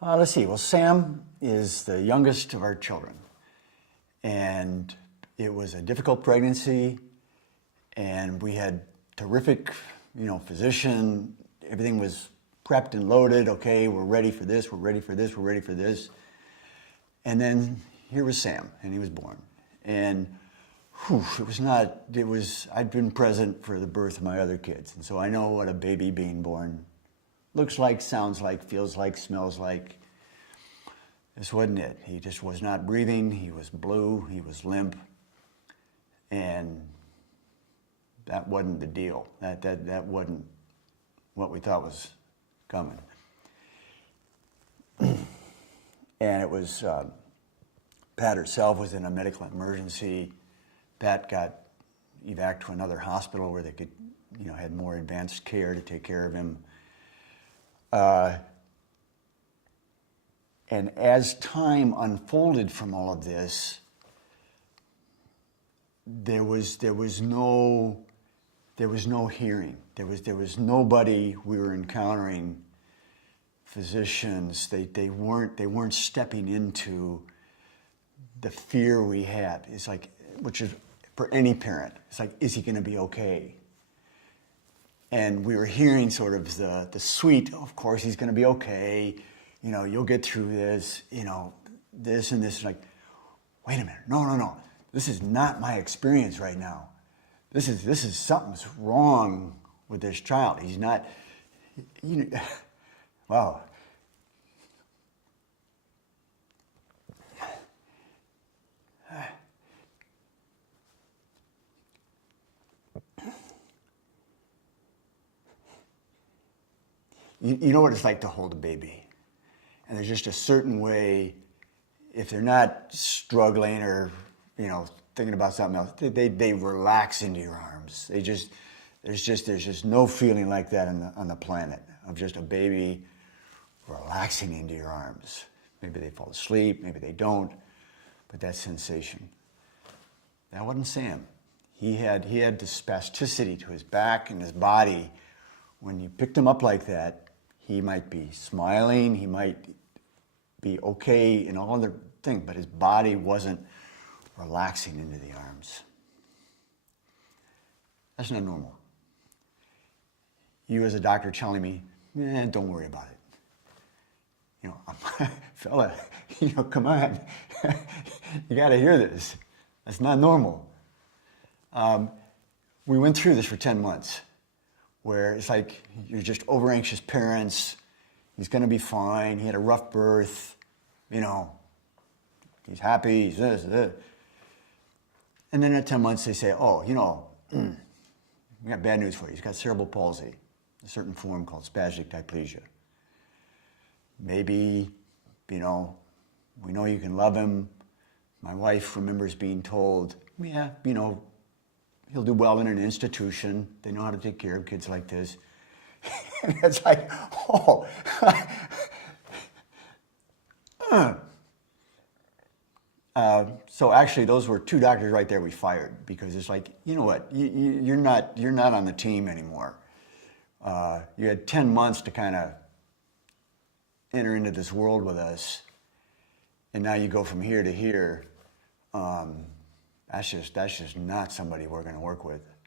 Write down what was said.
Let's see. Well, Sam is the youngest of our children, and it was a difficult pregnancy, and we had terrific, physician. Everything was prepped and loaded. Okay, we're ready for this. We're ready for this. We're ready for this. And then here was Sam, and he was born, and it was not. It was. I'd been present for the birth of my other kids, and so I know what a baby being born looks like, sounds like, feels like, smells like. This wasn't it. He just was not breathing. He was blue. He was limp. And that wasn't the deal. That wasn't what we thought was coming. And it was, Pat herself was in a medical emergency. Pat got evac to another hospital where they could, had more advanced care to take care of him. And as time unfolded from all of this, there was no hearing. There was nobody we were encountering. Physicians, they weren't stepping into the fear we had. It's like, which is for any parent. It's like, is he going to be okay? And we were hearing sort of the sweet, of course he's going to be okay. You'll get through this, this and this. Like, wait a minute, no. This is not my experience right now. This is something's wrong with this child. He's not, wow. You know what it's like to hold a baby. And there's just a certain way, if they're not struggling or, thinking about something else, they relax into your arms. There's just no feeling like that on the planet of just a baby relaxing into your arms. Maybe they fall asleep, maybe they don't, but that sensation. That wasn't Sam. He had this spasticity to his back and his body. When you picked him up like that, he might be smiling, he might be okay in all other things, but his body wasn't relaxing into the arms. That's not normal. You as a doctor telling me, don't worry about it. Fella, come on. You got to hear this. That's not normal. We went through this for 10 months. Where it's like you're just over-anxious parents. He's going to be fine. He had a rough birth. He's happy. He's this. And then at 10 months, they say, we got bad news for you. He's got cerebral palsy, a certain form called spastic diplegia. Maybe, we know you can love him. My wife remembers being told, he'll do well in an institution. They know how to take care of kids like this. And it's like, So actually, those were 2 doctors right there we fired because it's like, you know what? You're not on the team anymore. You had 10 months to kind of enter into this world with us, and now you go from here to here. That's just not somebody we're going to work with.